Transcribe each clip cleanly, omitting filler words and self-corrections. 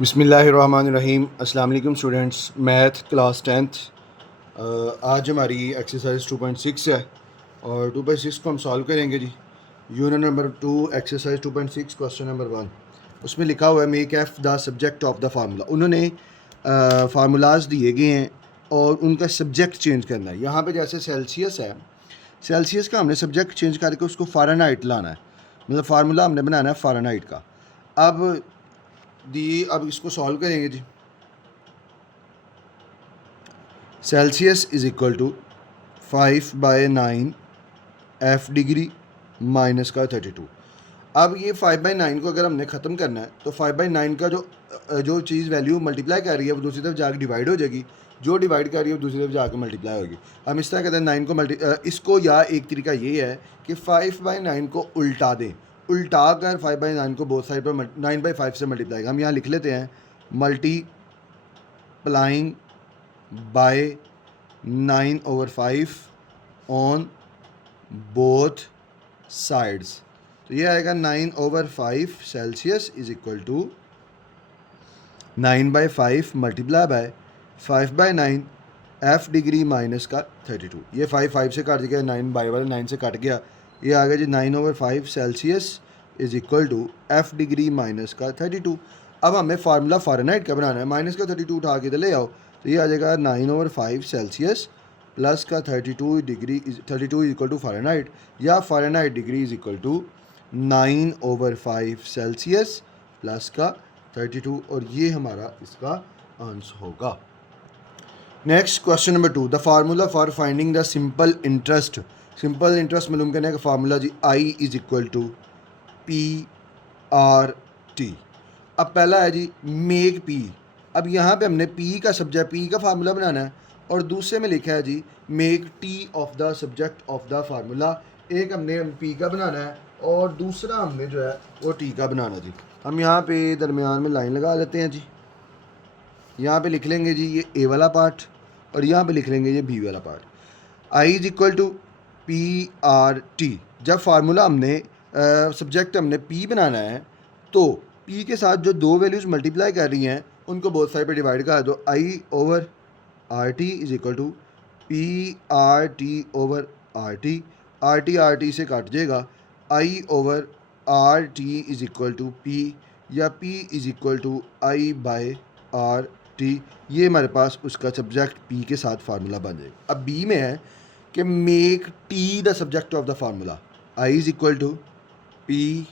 बिस्मिल्लाहिर्रहमानिर्रहीम। अस्सलाम वालेकुम स्टूडेंट्स। Math class 10th। आज हमारी एक्सरसाइज 2.6 है और 2.6 को हम सॉल्व करेंगे जी। Unit number 2 exercise 2.6 question number 1। उसमें लिखा हुआ है make F the subject of the formula. उन्होंने फार्मूलाज दिए गए हैं और उनका सब्जेक्ट चेंज करना है। यहाँ पे जैसे सेल्सियस है, सेल्सियस का हमने सब्जेक्ट चेंज करके उसको फ़ारेनहाइट लाना है, मतलब फार्मूला हमने बनाना है फ़ारेनहाइट का। अब इसको सॉल्व करेंगे जी। Celsius is equal to 5/9 F degree minus का 32। अब ये 5/9 को अगर हमने ख़त्म करना है तो 5/9 का जो चीज़ वैल्यू मल्टीप्लाई कर रही है वो दूसरी तरफ जाकर डिवाइड हो जाएगी, जो डिवाइड कर रही है वो दूसरी तरफ जाकर मल्टीप्लाई होगी। हम इस तरह कहते हैं 9 को इसको, या एक तरीका ये है कि 5/9 को उल्टा दें, उल्टा कर 5/9 को बोथ साइड पर 9/5 से मल्टीप्लाई। हम यहाँ लिख लेते हैं multiplying by 9/5 on both sides. तो ये आएगा 9/5 Celsius is equal to 9/5 multiply by 5/9 F degree minus का 32। ये 5 से काट गया, 9 से कट गया, ये आ गया जी 9/5 Celsius is equal to F degree minus का 32। अब हमें फार्मूला फ़ारेनहाइट का बनाना है। माइनस का 32 उठा के ले आओ तो ये आ जाएगा 9/5 सेल्सियस प्लस का 32 degree 32 is equal to Fahrenheit, या Fahrenheit degree is equal to 9/5 Celsius plus का 32, और ये हमारा इसका आंसर होगा। Next question number 2, the formula for finding the simple interest. Simple interest मालूम करने का फार्मूला जी I is equal to P R T. अब पहला है जी मेक पी। अब यहाँ पे हमने पी का सब्जेक्ट, पी का फार्मूला बनाना है, और दूसरे में लिखा है जी make T of the subject of the formula. एक हमने पी का बनाना है और दूसरा हमने जो है वो टी का बनाना जी। हम यहाँ पे दरमियान में लाइन लगा लेते हैं जी। यहाँ पे लिख लेंगे जी ये ए वाला पार्ट और यहाँ पे लिख लेंगे ये बी वाला part. I is equal to P R T. जब फार्मूला हमने सब्जेक्ट हमने पी बनाना है तो पी के साथ जो दो वैल्यूज़ मल्टीप्लाई कर रही हैं उनको बोथ साइड पे डिवाइड कर दो। I over R T is equal to P R T over R T. R T से काट जाएगा। I over R T is equal to P, या P is equal to I by R T. ये हमारे पास उसका subject P के साथ formula बन जाएगा। अब बी में है कि make T the subject of the formula. I is equal to P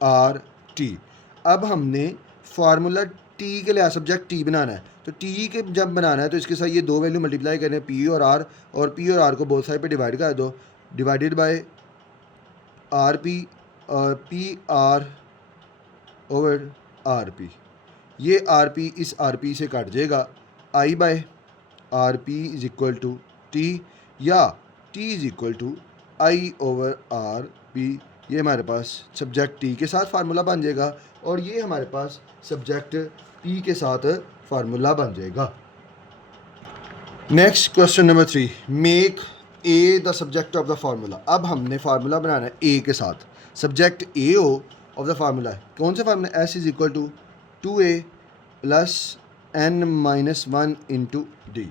R T. अब हमने फार्मूला टी के लिए सब्जेक्ट टी बनाना है, तो टी के जब बनाना है तो इसके साथ ये दो वैल्यू मल्टीप्लाई करें पी और आर, और पी और आर को बोथ साइड पे डिवाइड कर दो, divided by R P, P R over R P. ये आर पी इस आर पी से काट जाएगा। I by R P is equal to T, या T is equal to I over R P. ये हमारे पास सब्जेक्ट टी के साथ फार्मूला बन जाएगा और ये हमारे पास सब्जेक्ट पी के साथ फार्मूला बन जाएगा। Next question number 3, make a the subject of the formula. अब हमने फार्मूला बनाना है ए के साथ, सब्जेक्ट ए हो ऑफ द फार्मूला है। कौन सा formula? S is equal to 2a plus n-1 into D.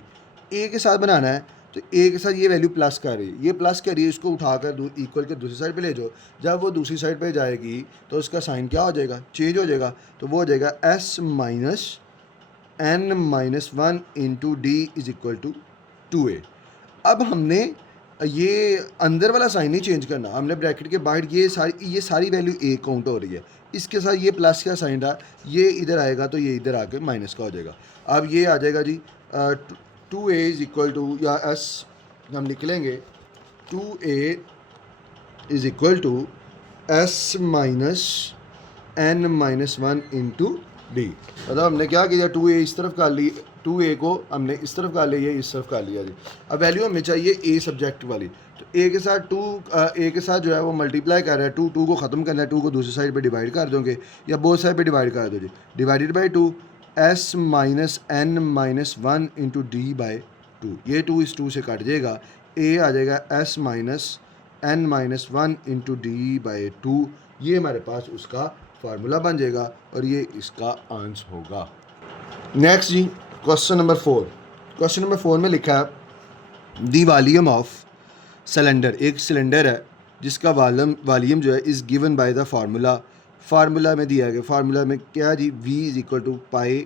A के साथ बनाना है तो ए के साथ ये वैल्यू प्लस कर रही है, ये प्लस कर रही है, इसको उठाकर इक्वल के दूसरी साइड पे ले जाओ। जब वो दूसरी साइड पे जाएगी तो उसका साइन क्या हो जाएगा? चेंज हो जाएगा। तो वो हो जाएगा s minus n-1 into D is equal to 2a। अब हमने ये अंदर वाला साइन नहीं चेंज करना, हमने ब्रैकेट के बाहर ये सारी वैल्यू ए काउंट हो रही है। इसके साथ ये प्लस का साइन रहा, ये इधर आएगा तो ये इधर आके माइनस का हो जाएगा। अब ये आ जाएगा जी 2a इज इक्वल टू, या एस हम लिख लेंगे 2a is equal to S minus n-1 into D. मतलब हमने क्या किया, 2a इस तरफ कर ली, 2a को हमने इस तरफ कर लिया, इस तरफ कर लिया जी। अब वैल्यू हमें चाहिए ए सब्जेक्ट वाली, तो ए के साथ ए के साथ जो है वो मल्टीप्लाई कर रहा है, 2 को ख़त्म करना है, 2 को दूसरी साइड पे डिवाइड कर दोगे, या बोथ साइड पे डिवाइड कर दो जी। Divided by 2 S minus n-1 into D by 2। ये 2 इस 2 से कट जाएगा, ए आ जाएगा s minus n-1 into D by 2। ये हमारे पास उसका फार्मूला बन जाएगा और ये इसका आंसर होगा। नेक्स्ट जी क्वेश्चन नंबर 4। क्वेश्चन नंबर 4 में लिखा है दी वॉल्यूम ऑफ सिलेंडर, एक सिलेंडर है जिसका वॉल्यूम जो है is given by the formula, formula में दिया गया, फार्मूला में क्या जी, V is equal to pi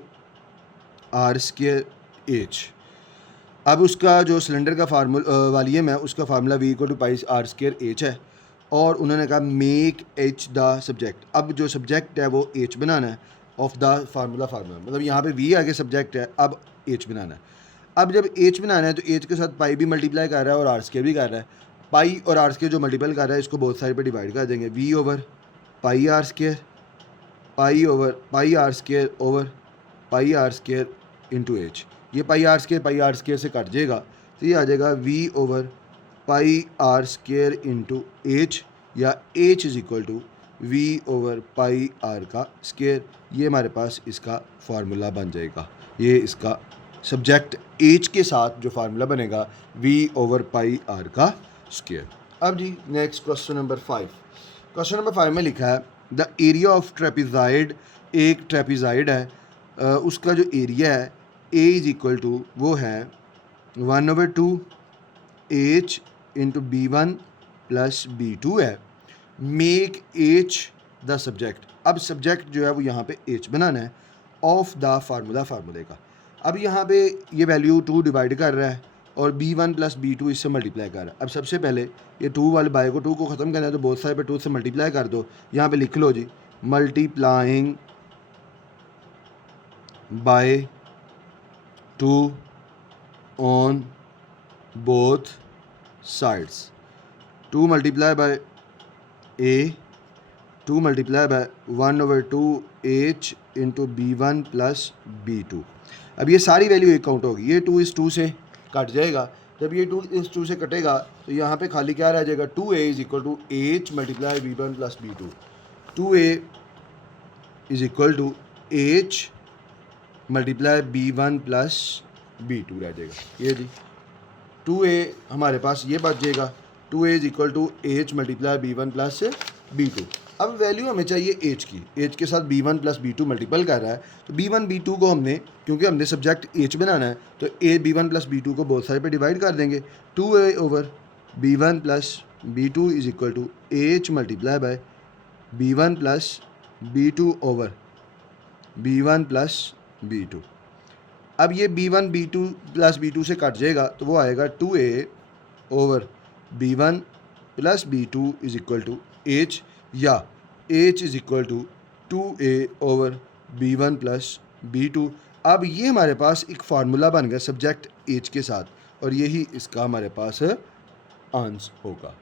R square H. अब उसका जो सिलेंडर का वॉल्यूम है उसका formula V equal to pi R square H है और उन्होंने कहा मेक H द सब्जेक्ट। अब जो सब्जेक्ट है वो H बनाना है ऑफ द फार्मूला, मतलब यहाँ पे V आगे सब्जेक्ट है, अब H बनाना है। अब जब H बनाना है तो H के साथ पाई भी मल्टीप्लाई कर रहा है और आर स्क्वायर भी कर रहा है। पाई और आर स्क्वायर जो मल्टीपल कर रहा है इसको बोथ साइड पे डिवाइड कर देंगे, V over pi R square, pi over pi R square over pi R square into H। ये पाई आर स्क्वायर से कट जाएगा तो ये आ जाएगा V over pi R square into H या H is equal to V over pi R का square. ये हमारे पास इसका फार्मूला बन जाएगा। ये इसका सब्जेक्ट H के साथ जो फार्मूला बनेगा V ओवर पाई आर का स्क्वायर। अब जी next question number 5। Question number 5 में लिखा है द एरिया ऑफ ट्रेपिज़ाइड, एक ट्रेपिज़ाइड है, उसका जो एरिया है A इज़ इक्वल टू वो है 1/2 H into B1 plus B2 है। Make H the subject. अब सब्जेक्ट जो है वो यहाँ पे H बनाना है ऑफ द फार्मूले का। अब यहाँ पे ये वैल्यू 2 डिवाइड कर रहा है और B1 प्लस B2 इससे मल्टीप्लाई कर रहा है। अब सबसे पहले ये 2 वाले बाय को 2 को ख़त्म करना है तो बोथ साइड पे 2 से मल्टीप्लाई कर दो। यहाँ पे लिख लो जी multiplying by 2 on both sides. 2 multiply by A, 2 multiply by 1/2 H into B1 plus B2। अब ये सारी वैल्यू एक काउंट होगी, ये 2 इस 2 से कट जाएगा। जब ये 2 इस 2 से कटेगा तो यहाँ पे खाली क्या रह जाएगा, 2A is equal to H multiply B1 plus B2। 2A is equal to H multiply B1 plus B2 रह जाएगा। ये जी 2A हमारे पास ये बच जाएगा, 2A is equal to H multiply B1 plus B2। अब वैल्यू हमें चाहिए H की, H के साथ B1 प्लस B2 मल्टीपल कर रहा है तो B1 B2 को हमने, क्योंकि हमने सब्जेक्ट H बनाना है तो A B1 प्लस B2 को बोथ साइड पे डिवाइड कर देंगे। 2A over B1 plus B2 is equal to H multiply by B1 plus B2 over B1 plus B2। अब ये B1 B2 प्लस B2 से cut जाएगा तो वो आएगा 2A over B1 plus B2 is equal to H या H is equal to 2A over B1 plus B2। अब ये हमारे पास एक फार्मूला बन गया सब्जेक्ट H के साथ और यही इसका हमारे पास आंसर होगा।